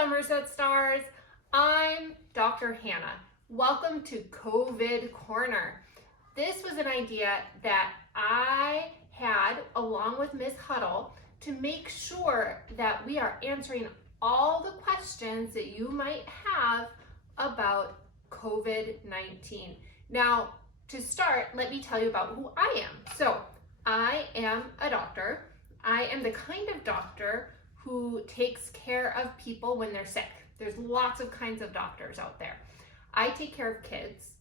Somerset Stars. I'm Dr. Hannah. Welcome to COVID Corner. This was an idea that I had along with Ms Huettl to make sure that we are answering all the questions that you might have about COVID-19. Now, to start, let me tell you about who I am. So, I am a doctor. I am the kind of doctor who takes care of people when they're sick. There's lots of kinds of doctors out there. I take care of kids,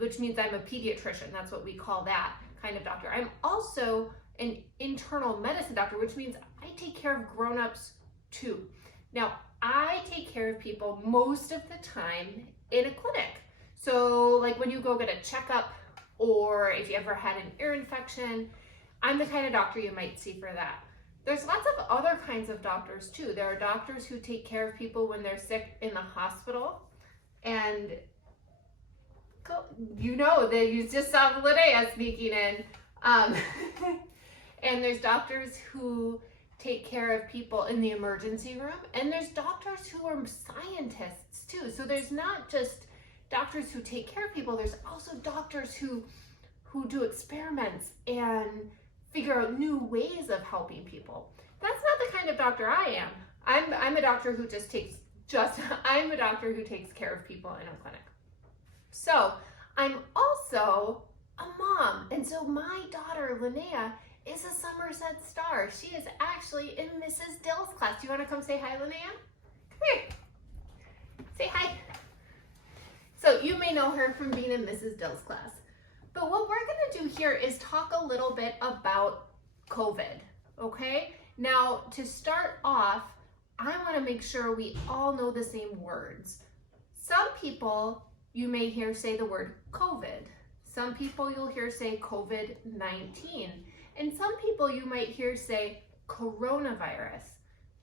which means I'm a pediatrician. That's what we call that kind of doctor. I'm also an internal medicine doctor, which means I take care of grown-ups too. Now, I take care of people most of the time in a clinic. So like when you go get a checkup, or if you ever had an ear infection, I'm the kind of doctor you might see for that. There's lots of other kinds of doctors too. There are doctors who take care of people when they're sick in the hospital. And you know that you just saw Linnea sneaking in. And there's doctors who take care of people in the emergency room. And there's doctors who are scientists too. So there's not just doctors who take care of people. There's also doctors who do experiments and figure out new ways of helping people. That's not the kind of doctor I am. I'm a doctor who I'm a doctor who takes care of people in a clinic. So I'm also a mom. And so my daughter, Linnea, is a Somerset Star. She is actually in Mrs. Dill's class. Do you want to come say hi, Linnea? Come here. Say hi. So you may know her from being in Mrs. Dill's class. But what we're going to do here is talk a little bit about COVID, okay? Now, to start off, I want to make sure we all know the same words. Some people you may hear say the word COVID. Some people you'll hear say COVID-19. And some people you might hear say coronavirus.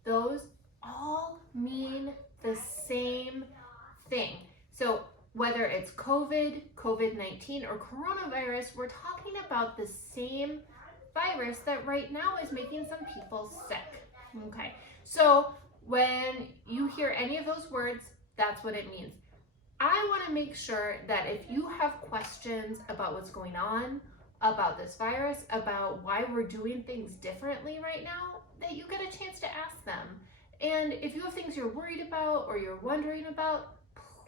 Those all mean the same thing. So whether it's COVID, COVID-19, or coronavirus, we're talking about the same virus that right now is making some people sick. Okay, so when you hear any of those words, that's what it means. I want to make sure that if you have questions about what's going on, about this virus, about why we're doing things differently right now, that you get a chance to ask them. And if you have things you're worried about or you're wondering about,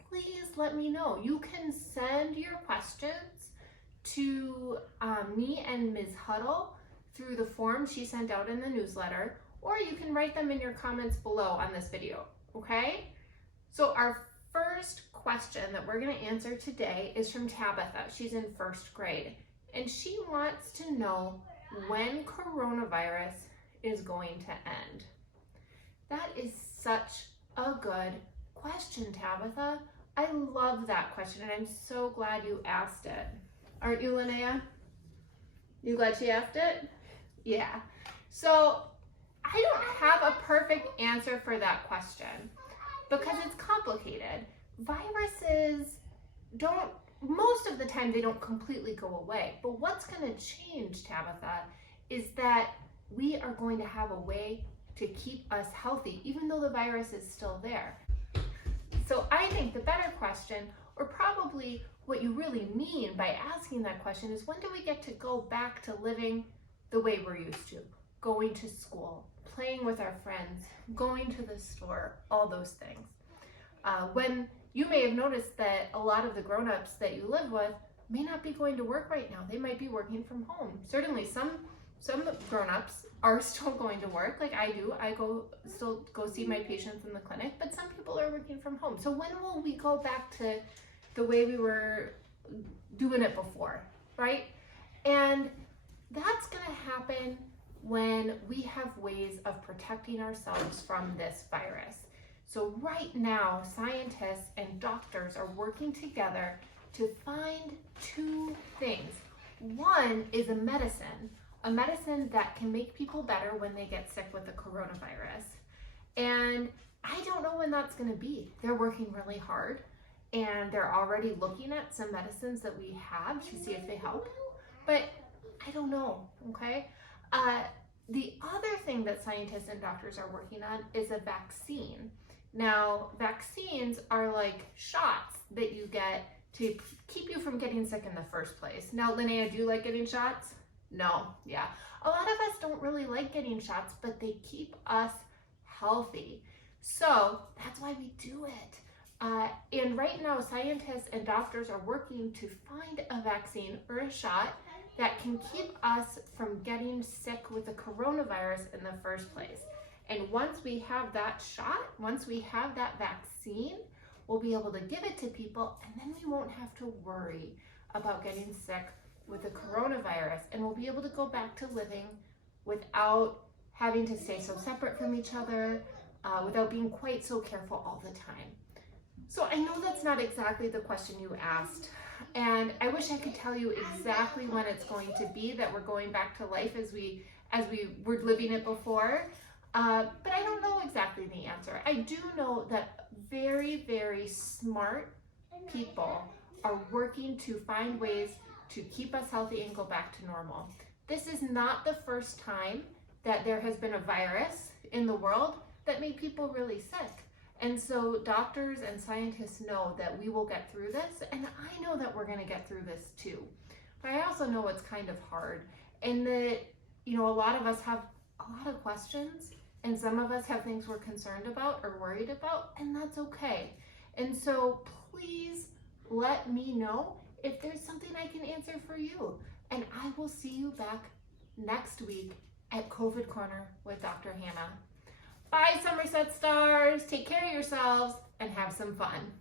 please let me know. You can send your questions to me and Ms Huettl through the form she sent out in the newsletter, or you can write them in your comments below on this video, okay? So our first question that we're gonna answer today is from Tabitha. She's in first grade, and she wants to know when coronavirus is going to end. That is such a good question, Tabitha. I love that question, and I'm so glad you asked it. Aren't you, Linnea? You glad she asked it? Yeah. So I don't have a perfect answer for that question because it's complicated. Viruses most of the time, they don't completely go away. But what's going to change, Tabitha, is that we are going to have a way to keep us healthy, even though the virus is still there. So I think the better question, or probably what you really mean by asking that question, is when do we get to go back to living the way we're used to? Going to school, playing with our friends, going to the store, all those things. When you may have noticed that a lot of the grown-ups that you live with may not be going to work right now. They might be working from home. Certainly some grown-ups are still going to work, like I do. I still go see my patients in the clinic, but some people are working from home. So when will we go back to the way we were doing it before, right? And that's gonna happen when we have ways of protecting ourselves from this virus. So right now, scientists and doctors are working together to find two things. One is a medicine that can make people better when they get sick with the coronavirus. And I don't know when that's going to be. They're working really hard, and they're already looking at some medicines that we have to see if they help. But I don't know, okay? The other thing that scientists and doctors are working on is a vaccine. Now, vaccines are like shots that you get to keep you from getting sick in the first place. Now, Linnea, do you like getting shots? No, yeah. A lot of us don't really like getting shots, but they keep us healthy. So that's why we do it. And right now, scientists and doctors are working to find a vaccine or a shot that can keep us from getting sick with the coronavirus in the first place. And once we have that shot, once we have that vaccine, we'll be able to give it to people, and then we won't have to worry about getting sick with the coronavirus, and we'll be able to go back to living without having to stay so separate from each other, without being quite so careful all the time. So I know that's not exactly the question you asked, and I wish I could tell you exactly when it's going to be that we're going back to life as we were living it before, but I don't know exactly the answer. I do know that very, very smart people are working to find ways to keep us healthy and go back to normal. This is not the first time that there has been a virus in the world that made people really sick. And so doctors and scientists know that we will get through this, and I know that we're going to get through this too. But I also know it's kind of hard, and that, a lot of us have a lot of questions, and some of us have things we're concerned about or worried about, and that's okay. And so please let me know if there's something I can answer for you. And I will see you back next week at COVID Corner with Dr. Hannah. Bye, Somerset Stars. Take care of yourselves and have some fun.